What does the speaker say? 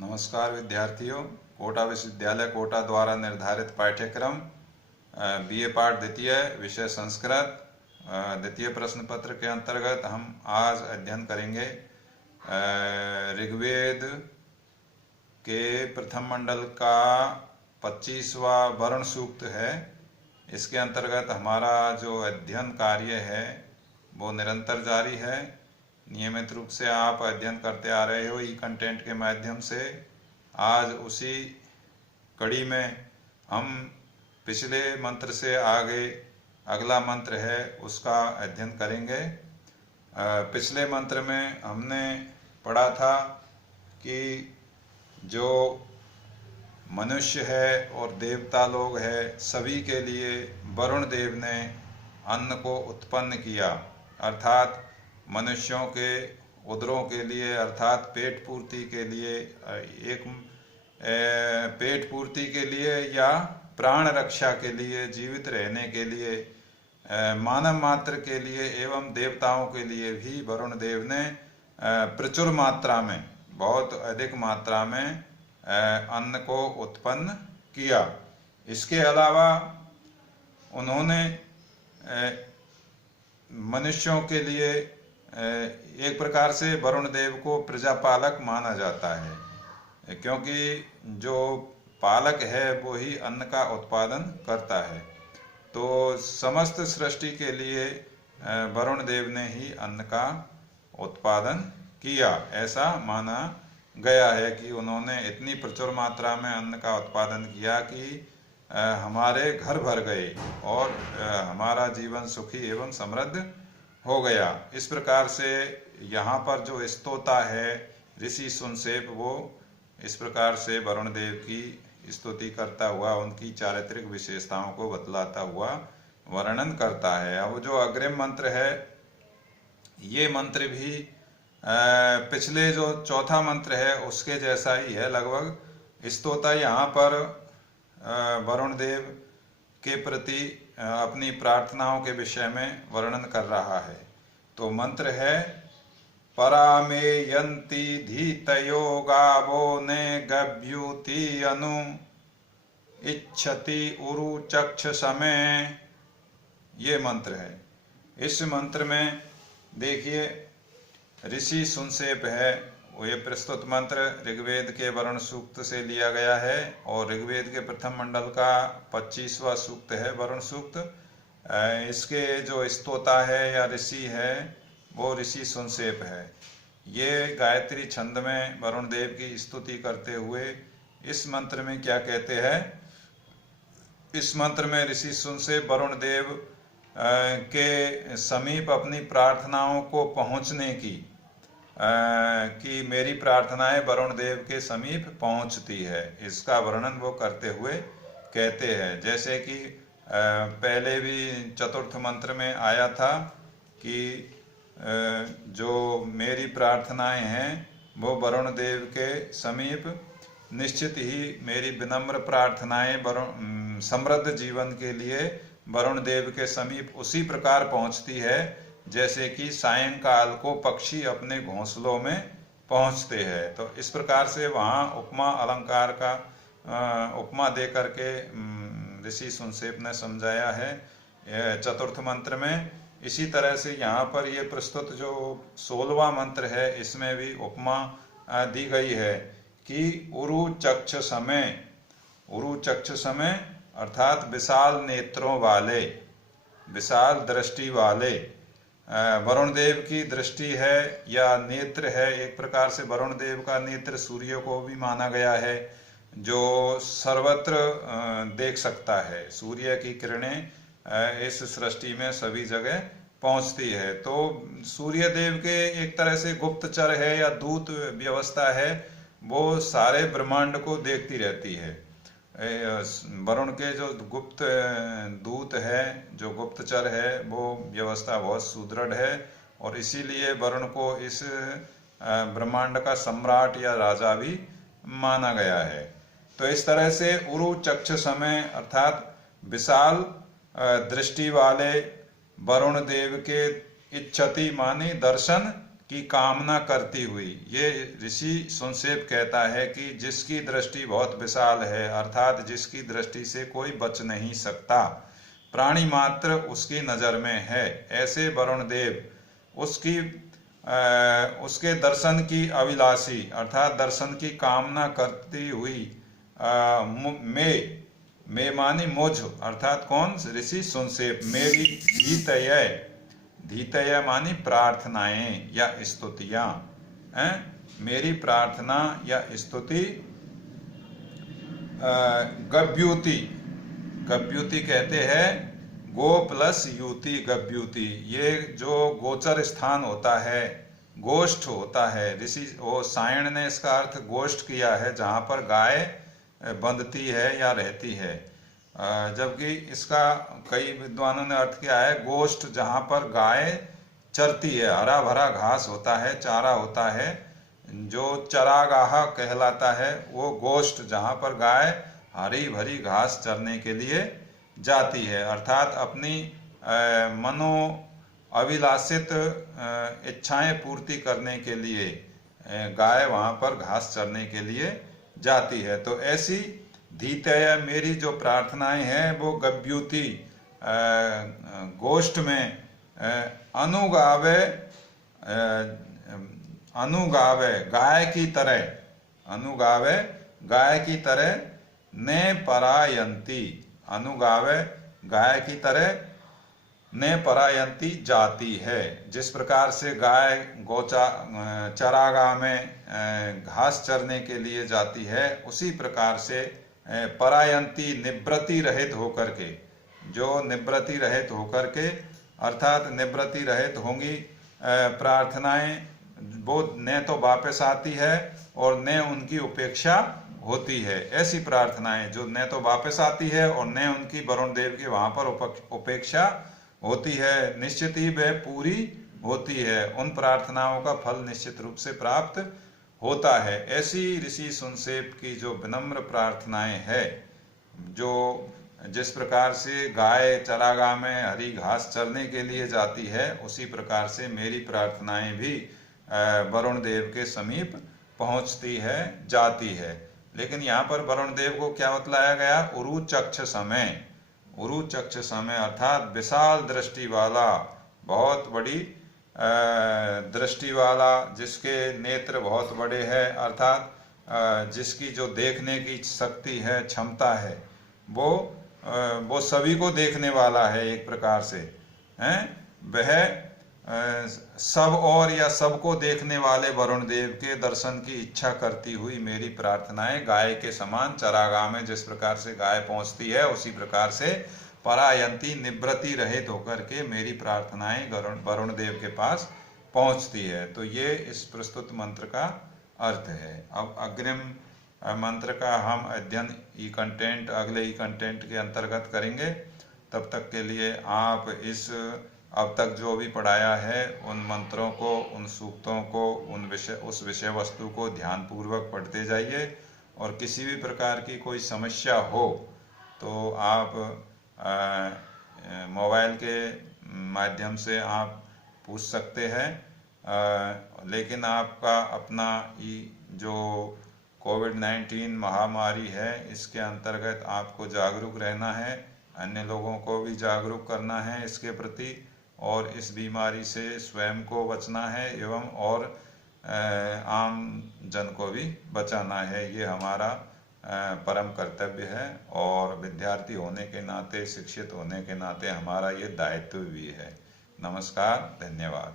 नमस्कार विद्यार्थियों। कोटा विश्वविद्यालय कोटा द्वारा निर्धारित पाठ्यक्रम बीए पाठ द्वितीय विषय संस्कृत द्वितीय प्रश्न पत्र के अंतर्गत हम आज अध्ययन करेंगे ऋग्वेद के प्रथम मंडल का 25वां वर्ण सूक्त है। इसके अंतर्गत हमारा जो अध्ययन कार्य है वो निरंतर जारी है। नियमित रूप से आप अध्ययन करते आ रहे हो ई कंटेंट के माध्यम से। आज उसी कड़ी में हम पिछले मंत्र से आगे अगला मंत्र है उसका अध्ययन करेंगे। पिछले मंत्र में हमने पढ़ा था कि जो मनुष्य है और देवता लोग है सभी के लिए वरुण देव ने अन्न को उत्पन्न किया, अर्थात मनुष्यों के उदरों के लिए अर्थात पेट पूर्ति के लिए, पेट पूर्ति के लिए या प्राण रक्षा के लिए, जीवित रहने के लिए, मानव मात्र के लिए एवं देवताओं के लिए भी वरुण देव ने प्रचुर मात्रा में, बहुत अधिक मात्रा में अन्न को उत्पन्न किया। इसके अलावा उन्होंने मनुष्यों के लिए एक प्रकार से वरुण देव को प्रजापालक माना जाता है, क्योंकि जो पालक है वो ही अन्न का उत्पादन करता है। तो समस्त सृष्टि के लिए वरुण देव ने ही अन्न का उत्पादन किया, ऐसा माना गया है कि उन्होंने इतनी प्रचुर मात्रा में अन्न का उत्पादन किया कि हमारे घर भर गए और हमारा जीवन सुखी एवं समृद्ध हो गया। इस प्रकार से यहाँ पर जो स्तोता है ऋषि सुनसेप, वो इस प्रकार से वरुण देव की स्तुति करता हुआ उनकी चारित्रिक विशेषताओं को बतलाता हुआ वर्णन करता है। अब जो अग्रिम मंत्र है ये मंत्र भी पिछले जो चौथा मंत्र है उसके जैसा ही है लगभग। स्तोता यहाँ पर वरुण देव के प्रति अपनी प्रार्थनाओं के विषय में वर्णन कर रहा है। तो मंत्र है परामेयन्ति धीतयो गावो ने गभ्युति अनु इच्छति उरु चक्ष समय, ये मंत्र है। इस मंत्र में देखिए ऋषि सुनसेप है, वो ये प्रस्तुत मंत्र ऋग्वेद के वरुण सूक्त से लिया गया है और ऋग्वेद के प्रथम मंडल का 25वां सूक्त है वरुण सूक्त। इसके जो स्तोता है या ऋषि है वो ऋषि सुनसेप है। ये गायत्री छंद में वरुण देव की स्तुति करते हुए इस मंत्र में क्या कहते हैं, इस मंत्र में ऋषि सुनसेप वरुण देव के समीप अपनी प्रार्थनाओं को पहुंचने की कि मेरी प्रार्थनाएं वरुण देव के समीप पहुंचती है, इसका वर्णन वो करते हुए कहते हैं। जैसे कि पहले भी चतुर्थ मंत्र में आया था कि जो मेरी प्रार्थनाएं हैं वो वरुण देव के समीप निश्चित ही मेरी विनम्र प्रार्थनाएं समृद्ध जीवन के लिए वरुण देव के समीप उसी प्रकार पहुंचती है जैसे कि सायंकाल को पक्षी अपने घोंसलों में पहुंचते हैं। तो इस प्रकार से वहाँ उपमा अलंकार का उपमा दे करके ऋषि सुनसेप ने समझाया है चतुर्थ मंत्र में। इसी तरह से यहाँ पर ये प्रस्तुत जो 16वां मंत्र है इसमें भी उपमा दी गई है कि उरु चक्ष समय, उरु चक्ष समय अर्थात विशाल नेत्रों वाले, विशाल दृष्टि वाले। वरुण देव की दृष्टि है या नेत्र है, एक प्रकार से वरुण देव का नेत्र सूर्य को भी माना गया है जो सर्वत्र देख सकता है। सूर्य की किरणें इस सृष्टि में सभी जगह पहुंचती है। तो सूर्य देव के एक तरह से गुप्तचर है या दूत व्यवस्था है, वो सारे ब्रह्मांड को देखती रहती है। वरुण के जो गुप्त दूत है, जो गुप्तचर है, वो व्यवस्था बहुत सुदृढ़ है और इसीलिए वरुण को इस ब्रह्मांड का सम्राट या राजा भी माना गया है। तो इस तरह से उरु चक्ष समय अर्थात विशाल दृष्टि वाले वरुण देव के इच्छति माने दर्शन की कामना करती हुई। ये ऋषि सुनसेप कहता है कि जिसकी दृष्टि बहुत विशाल है, अर्थात जिसकी दृष्टि से कोई बच नहीं सकता, प्राणी मात्र उसकी नजर में है, ऐसे वरुण देव उसके दर्शन की अभिलाषी अर्थात दर्शन की कामना करती हुई मैं मानी मुझ अर्थात कौन, ऋषि सुनसेप, मेरी धीतय मानी प्रार्थनाएं या स्तुतियां, मेरी प्रार्थना या स्तुति गव्यूति, गव्यूति कहते हैं गो प्लस युति, गव्यूति, ये जो गोचर स्थान होता है, गोष्ठ होता है, ऋषि वो सायण ने इसका अर्थ गोष्ठ किया है, जहाँ पर गाय बंधती है या रहती है, जबकि इसका कई विद्वानों ने अर्थ किया है गोष्ठ, जहाँ पर गाय चरती है, हरा भरा घास होता है, चारा होता है, जो चरागाह कहलाता है, वो गोष्ठ जहाँ पर गाय हरी भरी घास चरने के लिए जाती है, अर्थात अपनी मनो अभिलाषित इच्छाएं पूर्ति करने के लिए गाय वहाँ पर घास चरने के लिए जाती है। तो ऐसी धीतया मेरी जो प्रार्थनाएं हैं वो गव्यूति गोष्ठ में अनुगावे गाय की तरह, अनुगावे गाय की तरह ने परायंती, अनुगावे गाय की तरह ने परायंती जाती है। जिस प्रकार से गाय चरागाह में घास चरने के लिए जाती है, उसी प्रकार से परायंती निवृत्ति रहित होकर के, जो निवृत्ति रहित होकर के अर्थात निवृत्ति रहित होंगी प्रार्थनाएं, वो न तो वापस आती है और न उनकी उपेक्षा होती है। ऐसी प्रार्थनाएं जो न तो वापस आती है और न उनकी वरुण देव की वहां पर उपेक्षा होती है, निश्चित ही वह पूरी होती है, उन प्रार्थनाओं का फल निश्चित रूप से प्राप्त होता है। ऐसी ऋषि सुनसेप की जो विनम्र प्रार्थनाएं है, जो जिस प्रकार से गाय चरागाह में हरी घास चरने के लिए जाती है, उसी प्रकार से मेरी प्रार्थनाएं भी वरुण देव के समीप पहुंचती है, जाती है। लेकिन यहाँ पर वरुण देव को क्या बतलाया गया, उरु चक्ष समय, उरु चक्ष समय अर्थात विशाल दृष्टि वाला, बहुत बड़ी दृष्टि वाला, जिसके नेत्र बहुत बड़े हैं, अर्थात जिसकी जो देखने की शक्ति है, क्षमता है, वो सभी को देखने वाला है एक प्रकार से, वह सब और या सबको देखने वाले वरुण देव के दर्शन की इच्छा करती हुई मेरी प्रार्थनाएं गाय के समान चरागाह में जिस प्रकार से गाय पहुंचती है, उसी प्रकार से परायंती निवृत्ति रहित होकर के मेरी प्रार्थनाएं वरुण देव के पास पहुंचती है। तो ये इस प्रस्तुत मंत्र का अर्थ है। अब अग्रिम मंत्र का हम अध्ययन अगले ई कंटेंट के अंतर्गत करेंगे। तब तक के लिए आप अब तक जो भी पढ़ाया है उन मंत्रों को, उन सूक्तों को, उस विषय वस्तु को ध्यानपूर्वक पढ़ते जाइए, और किसी भी प्रकार की कोई समस्या हो तो आप मोबाइल के माध्यम से आप पूछ सकते हैं, लेकिन आपका अपना जो कोविड-19 महामारी है, इसके अंतर्गत आपको जागरूक रहना है, अन्य लोगों को भी जागरूक करना है इसके प्रति, और इस बीमारी से स्वयं को बचना है एवं और आम जन को भी बचाना है। ये हमारा परम कर्तव्य है, और विद्यार्थी होने के नाते, शिक्षित होने के नाते हमारा ये दायित्व भी है। नमस्कार, धन्यवाद।